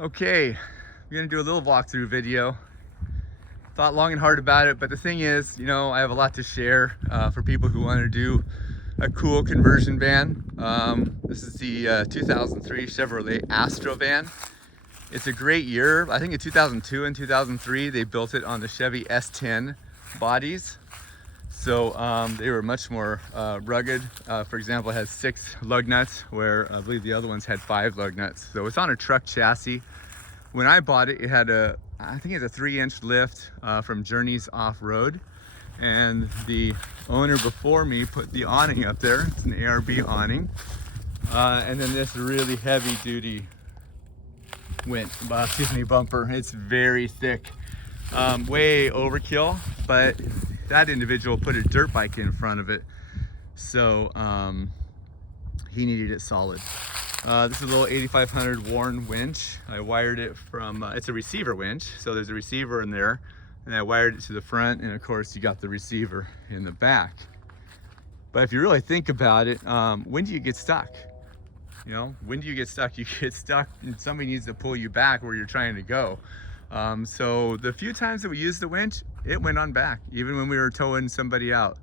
Okay, we're gonna do a little walkthrough video. Thought long and hard about it, but the thing is, I have a lot to share for people who want to do a cool conversion van. This is the 2003 Chevrolet Astro van. It's a great year. I think in 2002 and 2003 they built it on the Chevy S10 bodies. So they were much more rugged. For example, it has 6 lug nuts, where I believe the other ones had 5 lug nuts. So it's on a truck chassis. When I bought it, it had I think it's a 3-inch lift from Journeys Off-Road. And the owner before me put the awning up there. It's an ARB awning. And then this really heavy duty bumper. It's very thick. Way overkill, but that individual put a dirt bike in front of it, so he needed it solid. This is a little 8500 Warn winch. I wired it from, it's a receiver winch, so there's a receiver in there, and I wired it to the front, and of course you got the receiver in the back. But if you really think about it, when do you get stuck? When do you get stuck? You get stuck and somebody needs to pull you back where you're trying to go. So the few times that we used the winch, it went on back, even when we were towing somebody out.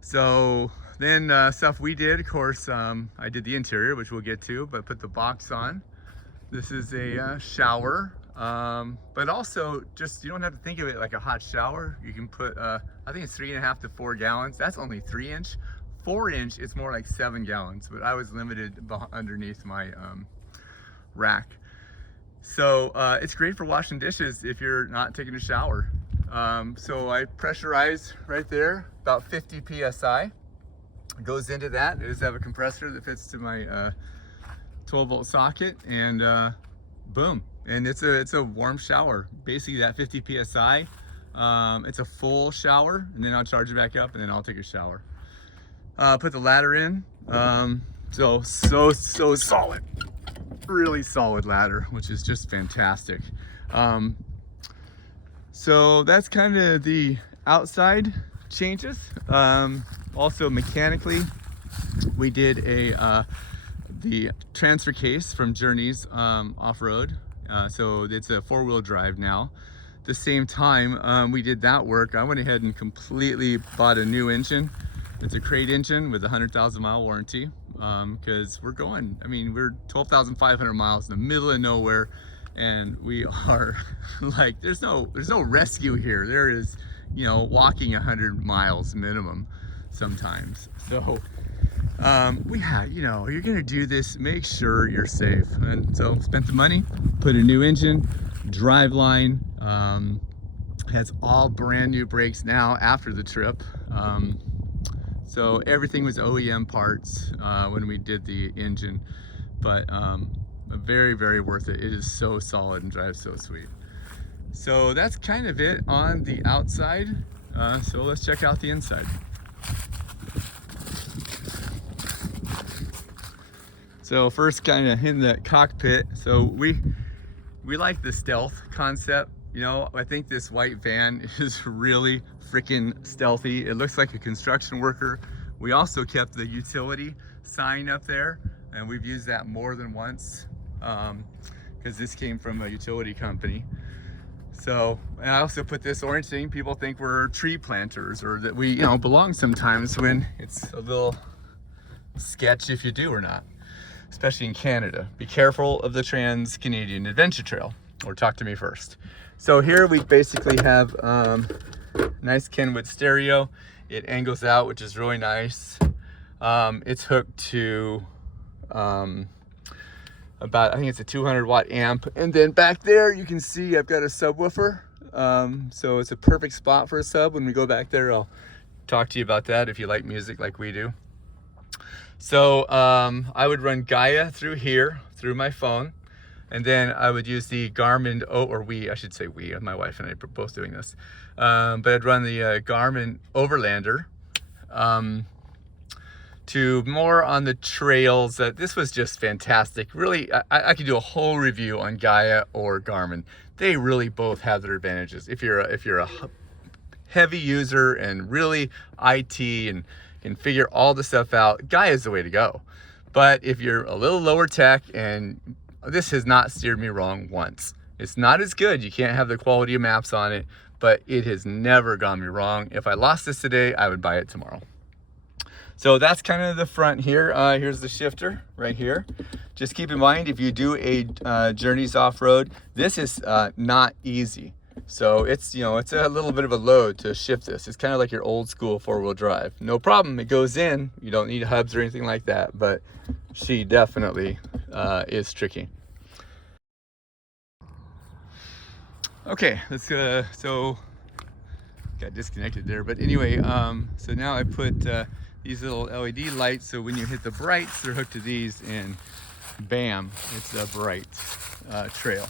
So then stuff we did, of course, I did the interior, which we'll get to, but put the box on. This is a shower, but also just, you don't have to think of it like a hot shower. You can put, I think it's 3.5 to 4 gallons. That's only 3-inch. 4-inch, it's more like 7 gallons, but I was limited underneath my rack. So it's great for washing dishes if you're not taking a shower. So I pressurize right there, about 50 PSI. It goes into that. It does have a compressor that fits to my 12-volt socket, and boom. And it's a warm shower. Basically that 50 PSI, it's a full shower, and then I'll charge it back up, and then I'll take a shower. Put the ladder in. So solid. Really solid ladder, which is just fantastic. So that's kind of the outside changes. Also mechanically, we did the transfer case from Journeys Off-Road. So it's a 4-wheel drive now. At the same time we did that work, I went ahead and completely bought a new engine. It's a crate engine with a 100,000 mile warranty, because we're 12,500 miles in the middle of nowhere, and we are like, there's no rescue here. There is, walking 100 miles minimum sometimes. So you're gonna do this, make sure you're safe. And so spent the money, put a new engine, driveline, has all brand new brakes now after the trip. So everything was OEM parts when we did the engine, but very, very worth it. It is so solid and drives so sweet. So that's kind of it on the outside. So let's check out the inside. So first, kind of in the cockpit. So we like the stealth concept. I think this white van is really freaking stealthy. It looks like a construction worker. We also kept the utility sign up there, and we've used that more than once because this came from a utility company. So, and I also put this orange thing. People think we're tree planters, or that we belong sometimes, when it's a little sketch if you do or not, especially in Canada. Be careful of the Trans-Canadian Adventure Trail, or talk to me first. So here we basically have nice Kenwood stereo. It angles out, which is really nice. It's hooked to I think it's a 200 watt amp. And then back there you can see I've got a subwoofer. So it's a perfect spot for a sub. When we go back there, I'll talk to you about that if you like music like we do. So I would run Gaia through here, through my phone. And then I would use the Garmin, my wife and I are both doing this. But I'd run the Garmin Overlander to more on the trails. This was just fantastic. Really, I could do a whole review on Gaia or Garmin. They really both have their advantages. If you're a heavy user and really IT and can figure all the stuff out, Gaia is the way to go. But if you're a little lower tech and this has not steered me wrong once. It's not as good, you can't have the quality of maps on it, but it has never gone me wrong. If I lost this today, I would buy it tomorrow. So that's kind of the front here. Here's the shifter right here. Just keep in mind, if you do a Journeys off-road, this is not easy. So it's, you know, it's a little bit of a load to shift this. It's kind of like your old school 4-wheel drive. No problem, it goes in. You don't need hubs or anything like that, but she definitely is tricky. Okay, let's so got disconnected there, but anyway, so now I put these little LED lights, so when you hit the brights, they're hooked to these, and bam, it's a bright trail.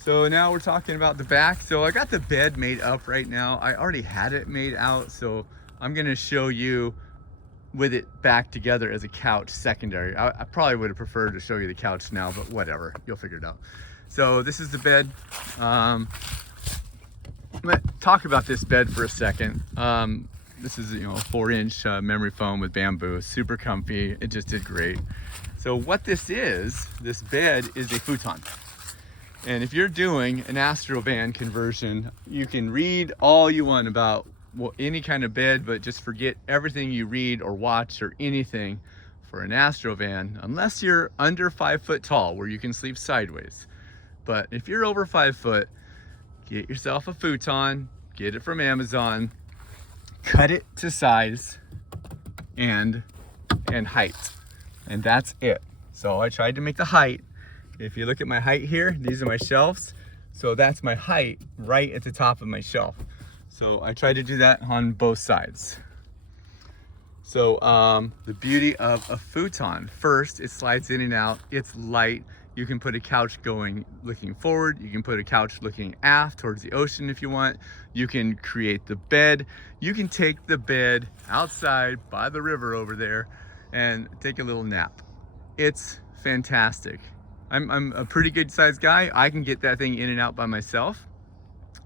So now we're talking about the back. So I got the bed made up right now. I already had it made out, so I'm gonna show you with it back together as a couch secondary. I probably would have preferred to show you the couch now, but whatever, you'll figure it out. So this is the bed. I'm gonna talk about this bed for a second. This is, you know, a 4-inch memory foam with bamboo, super comfy. It just did great. So what this bed is a futon. And if you're doing an Astro van conversion, you can read all you want about any kind of bed, but just forget everything you read or watch or anything for an Astro van, unless you're under 5 foot tall where you can sleep sideways. But if you're over 5 foot, get yourself a futon, get it from Amazon, cut it to size and height, and that's it. So I tried to make the height. If you look at my height here, these are my shelves. So that's my height right at the top of my shelf. So I tried to do that on both sides. So the beauty of a futon, first, it slides in and out, it's light. You can put a couch looking forward. You can put a couch looking aft towards the ocean if you want. You can create the bed. You can take the bed outside by the river over there and take a little nap. It's fantastic. I'm a pretty good sized guy. I can get that thing in and out by myself.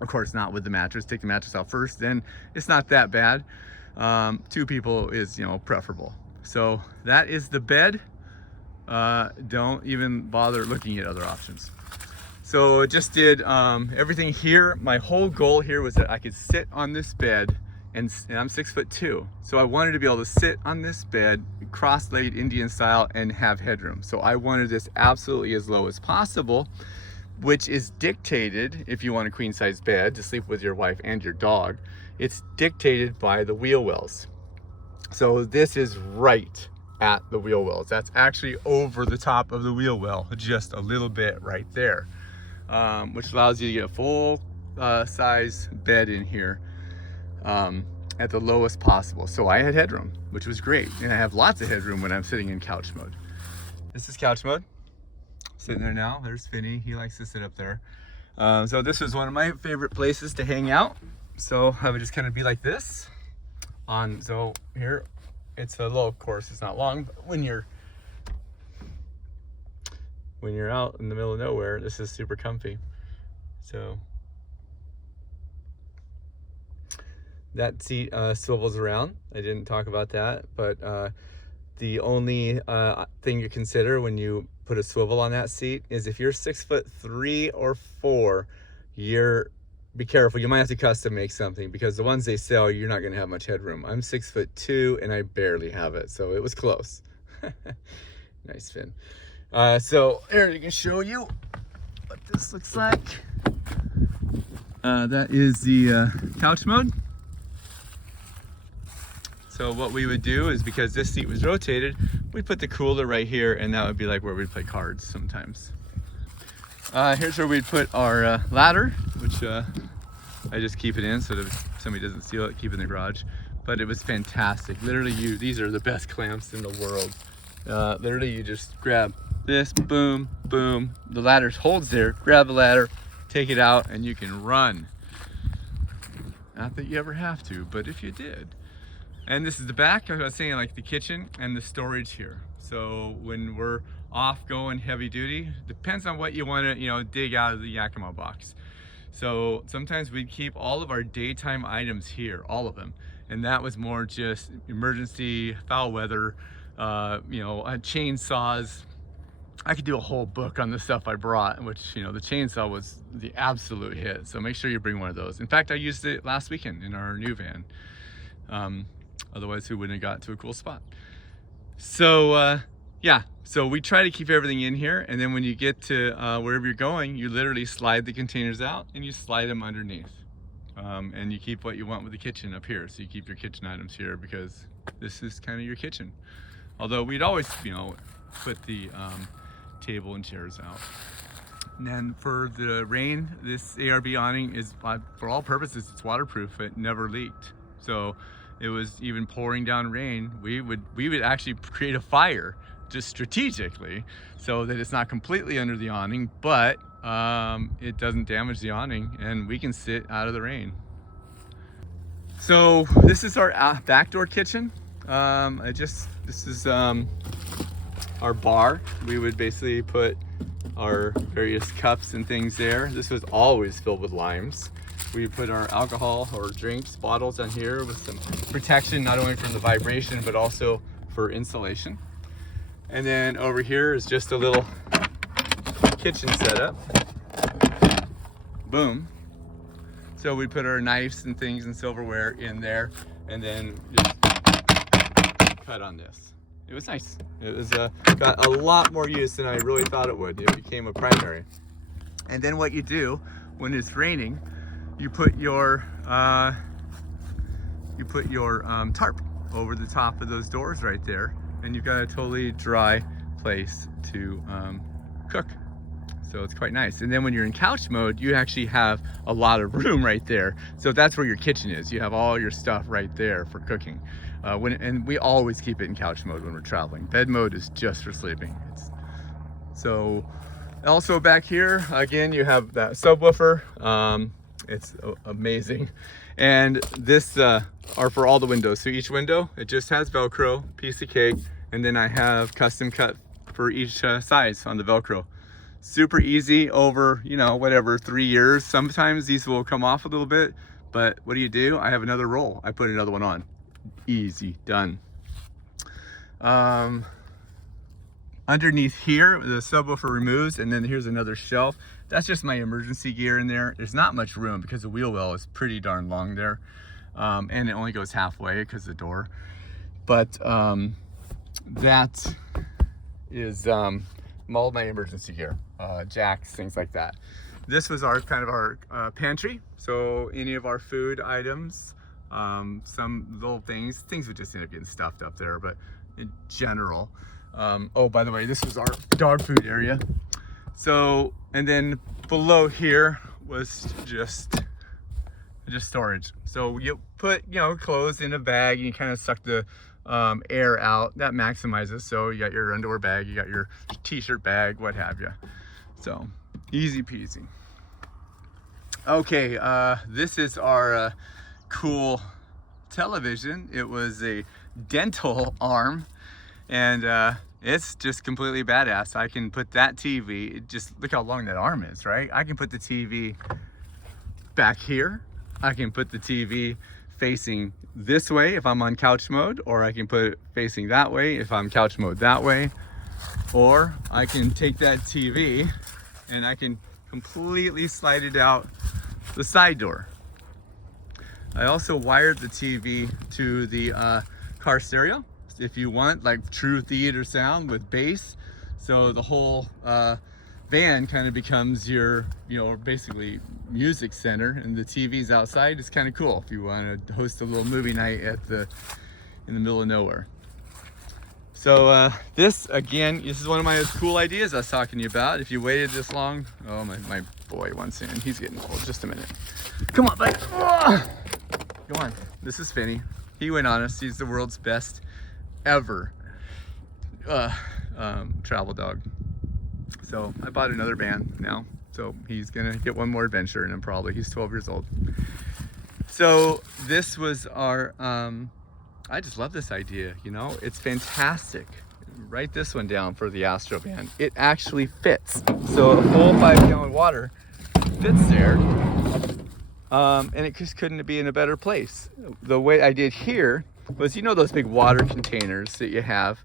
Of course, not with the mattress. Take the mattress out first, then it's not that bad. 2 people is, you know, preferable. So that is the bed. Don't even bother looking at other options. So I just did everything here. My whole goal here was that I could sit on this bed, and I'm 6'2", so I wanted to be able to sit on this bed, cross-legged Indian style, and have headroom. So I wanted this absolutely as low as possible, which is dictated, if you want a queen-size bed to sleep with your wife and your dog, it's dictated by the wheel wells. So this is right at the wheel wells. That's actually over the top of the wheel well, just a little bit right there, which allows you to get a full size bed in here at the lowest possible. So I had headroom, which was great, and I have lots of headroom when I'm sitting in couch mode. This is couch mode. Sitting there now. There's Finney. He likes to sit up there. So this is one of my favorite places to hang out. So I would just kind of be like this. So here, it's a little, of course, it's not long, but when you're out in the middle of nowhere, this is super comfy. So that seat swivels around. I didn't talk about that, but the only thing you consider when you put a swivel on that seat is if you're 6'3" or 4, be careful. You might have to custom make something, because the ones they sell, you're not going to have much headroom. I'm 6'2" and I barely have it, so it was close. Nice Finn. So here, you can show you what this looks like. That is the couch mode. So what we would do is, because this seat was rotated, we'd put the cooler right here, and that would be like where we'd play cards sometimes. Here's where we'd put our ladder, which I just keep it in so that if somebody doesn't steal it, keep it in the garage. But it was fantastic. Literally, these are the best clamps in the world. Literally, you just grab this, boom, boom. The ladder holds there, grab the ladder, take it out, and you can run. Not that you ever have to, but if you did. And this is the back, I was saying, like the kitchen and the storage here. So when we're off going heavy duty, depends on what you want to, dig out of the Yakima box. So sometimes we'd keep all of our daytime items here, all of them. And that was more just emergency, foul weather, chainsaws, I could do a whole book on the stuff I brought, which, you know, the chainsaw was the absolute hit. So make sure you bring one of those. In fact, I used it last weekend in our new van. Otherwise, we wouldn't have got to a cool spot. So yeah, so we try to keep everything in here. And then when you get to wherever you're going, you literally slide the containers out and you slide them underneath. And you keep what you want with the kitchen up here. So you keep your kitchen items here because this is kind of your kitchen. Although we'd always, you know, put the table and chairs out. And then for the rain, this ARB awning is, for all purposes, it's waterproof. It never leaked. So it was even pouring down rain, we would actually create a fire just strategically so that it's not completely under the awning, but it doesn't damage the awning and we can sit out of the rain. So this is our backdoor kitchen. This is our bar. We would basically put our various cups and things there. This was always filled with limes. We put our alcohol or drinks bottles on here with some protection, not only from the vibration, but also for insulation. And then over here is just a little kitchen setup. Boom. So we put our knives and things and silverware in there, and then just cut on this. It was nice. It was got a lot more use than I really thought it would. It became a primary. And then what you do when it's raining, you put your tarp over the top of those doors right there, and you've got a totally dry place to cook. So it's quite nice. And then when you're in couch mode, you actually have a lot of room right there. So that's where your kitchen is. You have all your stuff right there for cooking. And we always keep it in couch mode when we're traveling. Bed mode is just for sleeping. So also back here, again, you have that subwoofer. It's amazing. And this are for all the windows. So each window, it just has Velcro, piece of cake. And then I have custom cut for each size on the Velcro. Super easy over, you know, whatever, 3 years. Sometimes these will come off a little bit, but what do? I have another roll. I put another one on. Easy, done. Underneath here, the subwoofer removes, and then here's another shelf. That's just my emergency gear in there. There's not much room because the wheel well is pretty darn long there. And it only goes halfway because of the door. But that is all my emergency gear, jacks, things like that. This was our kind of our pantry. So any of our food items, some little things would just end up getting stuffed up there, but in general. Oh, by the way, this was our dog food area. So, and then below here was just storage. So you put, you know, clothes in a bag and you kind of suck the air out. That maximizes. So you got your underwear bag, you got your t-shirt bag, what have you. So easy peasy. Okay, this is our cool television. It was a dental arm, and it's just completely badass. I can put that TV, just look how long that arm is, right? I can put the TV back here. I can put the TV facing this way if I'm on couch mode, or I can put it facing that way if I'm couch mode that way, or I can take that TV and I can completely slide it out the side door. I also wired the TV to the car stereo if you want like true theater sound with bass. So the whole van kind of becomes your, you know, basically music center, and the TV's outside. It's kind of cool if you want to host a little movie night in the middle of nowhere. So this is one of my cool ideas I was talking to you about. If you waited this long, oh, my boy wants in. He's getting cold. Just a minute. Come on, buddy. Come on. This is Finny. He went on us. He's the world's best ever travel dog. So I bought another van now. So he's gonna get one more adventure, and then he's 12 years old. So this was our, I just love this idea, you know, it's fantastic. Write this one down for the Astro van. It actually fits. So a full 5-gallon water fits there. And it just couldn't be in a better place. The way I did here was, you know, those big water containers that you have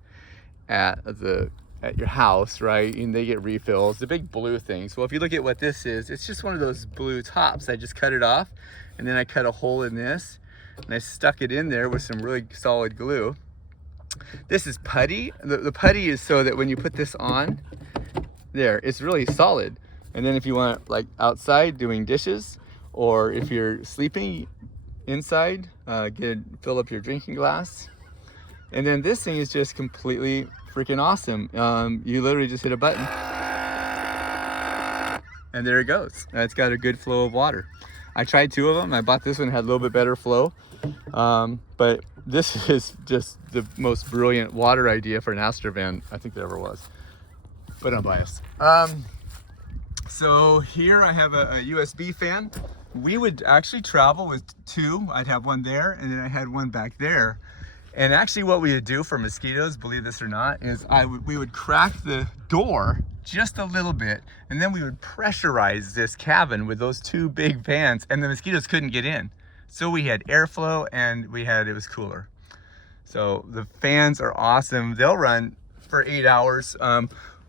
at the at your house, right? And they get refills, the big blue things. Well, if you look at what this is, it's just one of those blue tops. I just cut it off, and then I cut a hole in this, and I stuck it in there with some really solid glue. This is putty. The putty is so that when you put this on, there, it's really solid. And then if you want, like outside doing dishes, or if you're sleeping inside, fill up your drinking glass. And then this thing is just completely freaking awesome. You literally just hit a button, and there it goes. It's got a good flow of water. I tried 2 of them. I bought this one, had a little bit better flow. But this is just the most brilliant water idea for an Astro van I think there ever was. But I'm biased. So here I have a USB fan. We would actually travel with 2. I'd have one there, and then I had one back there. And actually what we would do for mosquitoes, believe this or not, is we would crack the door just a little bit, and then we would pressurize this cabin with those 2 big fans, and the mosquitoes couldn't get in. So we had airflow, and it was cooler. So the fans are awesome. They'll run for 8 hours.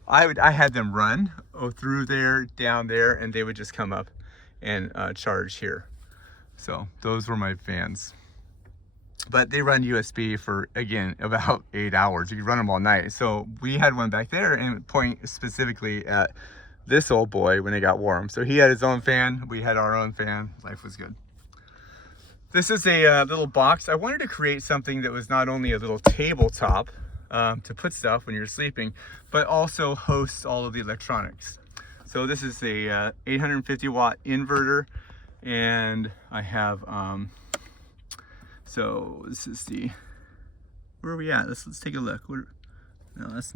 I had them run through there, down there, and they would just come up and charge here. So those were my fans. But they run USB for, again, about 8 hours. You can run them all night. So we had one back there and point specifically at this old boy when it got warm. So he had his own fan, we had our own fan. Life was good. This is a little box. I wanted to create something that was not only a little tabletop to put stuff when you're sleeping, but also hosts all of the electronics. So this is a 850 watt inverter, and I have so this is where are we at? Let's take a look. Was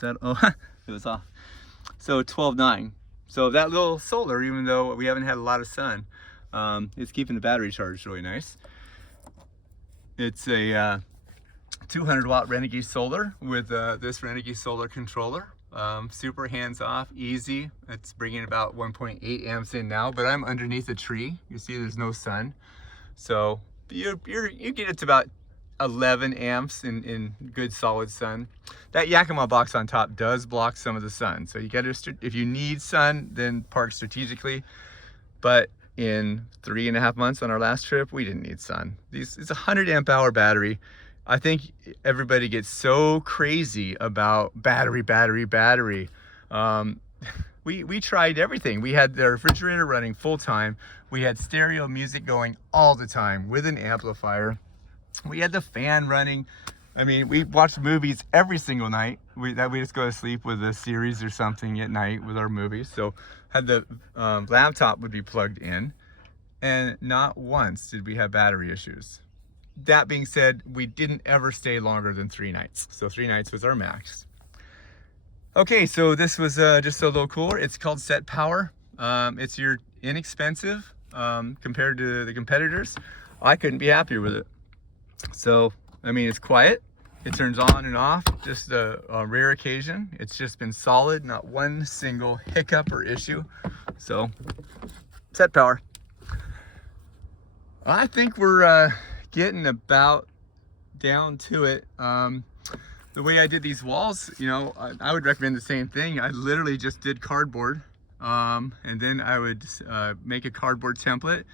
that, it was off. So 12.9. So that little solar, even though we haven't had a lot of sun, it's keeping the battery charged really nice. It's a 200 watt Renegade solar with this Renegade solar controller. Super hands off, easy. It's bringing about 1.8 amps in now, but I'm underneath a tree. You see there's no sun. So you get it to about 11 amps in good solid sun. That Yakima box on top does block some of the sun. So you gotta, if you need sun, then park strategically. But in 3.5 months on our last trip, we didn't need sun. It's a 100 amp hour battery. I think everybody gets so crazy about battery. We tried everything. We had the refrigerator running full time. We had stereo music going all the time with an amplifier. We had the fan running. I mean, we watched movies every single night. We just go to sleep with a series or something at night with our movies. So had the laptop would be plugged in, and not once did we have battery issues. That being said, we didn't ever stay longer than 3 nights. So 3 nights was our max. Okay, so this was just a little cooler. It's called Set Power. It's your inexpensive compared to the competitors. I couldn't be happier with it. So, I mean, it's quiet. It turns on and off, just a rare occasion. It's just been solid, not one single hiccup or issue. So, Set Power. I think we're getting about down to it. The way I did these walls, you know, I would recommend the same thing. I literally just did cardboard, and then I would make a cardboard template,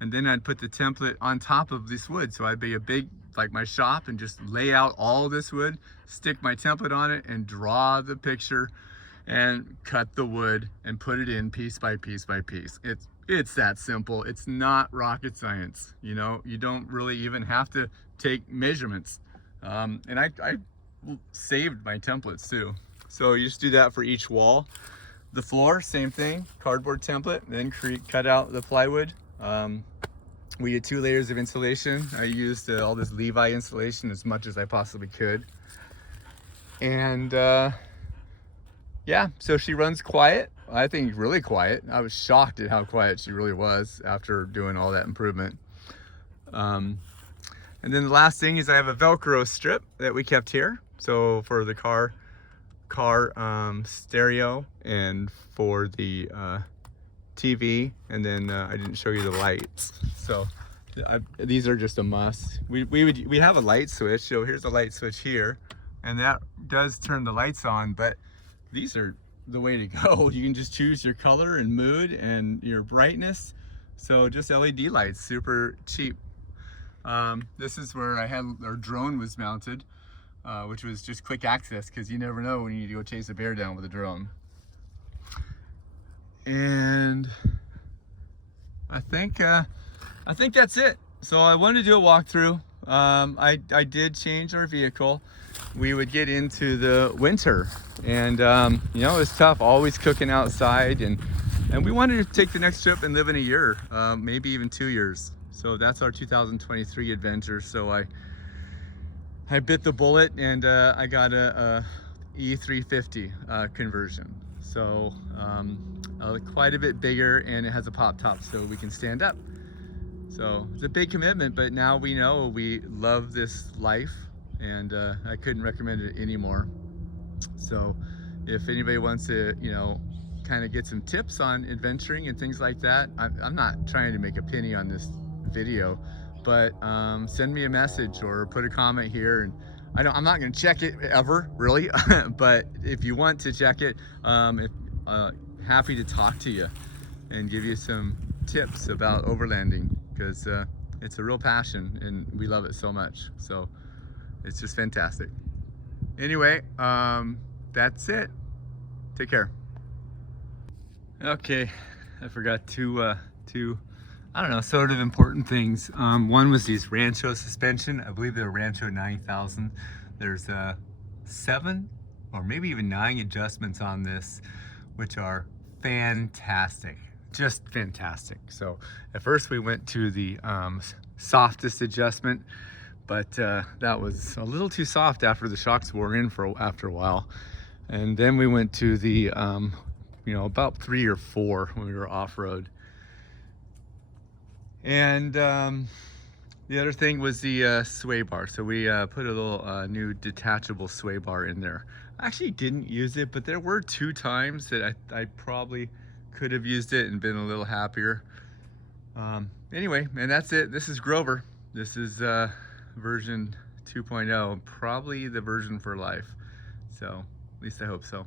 and then I'd put the template on top of this wood. So I'd be a big, like my shop, and just lay out all this wood, stick my template on it, and draw the picture, and cut the wood, and put it in piece by piece by piece. It's that simple. It's not rocket science. You know, you don't really even have to take measurements. And I saved my templates too. So you just do that for each wall. The floor, same thing, cardboard template, then cut out the plywood. We did 2 layers of insulation. I used all this Levi insulation as much as I possibly could. And yeah, so she runs quiet. I think really quiet. I was shocked at how quiet she really was after doing all that improvement. And then the last thing is I have a Velcro strip that we kept here. So for the car stereo, and for the TV, and then I didn't show you the lights. So these are just a must. We have a light switch. So here's a light switch here. and that does turn the lights on, but these are the way to go. You can just choose your color and mood and your brightness. So just LED lights, super cheap. This is where our drone was mounted, which was just quick access because you never know when you need to go chase a bear down with a drone. And I think that's it. So I wanted to do a walkthrough. I did change our vehicle. We would get into the winter, and you know, it was tough, always cooking outside, and we wanted to take the next trip and live in a year, maybe even 2 years. So that's our 2023 adventure. So I bit the bullet, and I got a E350 conversion. So quite a bit bigger, and it has a pop top so we can stand up. So it's a big commitment, but now we know we love this life, and I couldn't recommend it anymore. So if anybody wants to, you know, kind of get some tips on adventuring and things like that, I'm not trying to make a penny on this video, but send me a message or put a comment here. And I'm not going to check it ever, really, but if you want to check it, happy to talk to you and give you some tips about overlanding, because it's a real passion and we love it so much. So it's just fantastic. Anyway, that's it. Take care. Okay, I forgot two I don't know, sort of important things. One was these Rancho suspension. I believe they're Rancho 9000. There's 7 or maybe even 9 adjustments on this, which are fantastic, just fantastic. So at first we went to the softest adjustment, but that was a little too soft after the shocks wore in after a while. And then we went to the, you know, about 3 or 4 when we were off-road. And the other thing was the sway bar. So we put a little new detachable sway bar in there. I actually didn't use it, but there were 2 times that I probably could have used it and been a little happier. Anyway, and that's it. This is Grover. This is version 2.0, probably the version for life. So at least I hope so.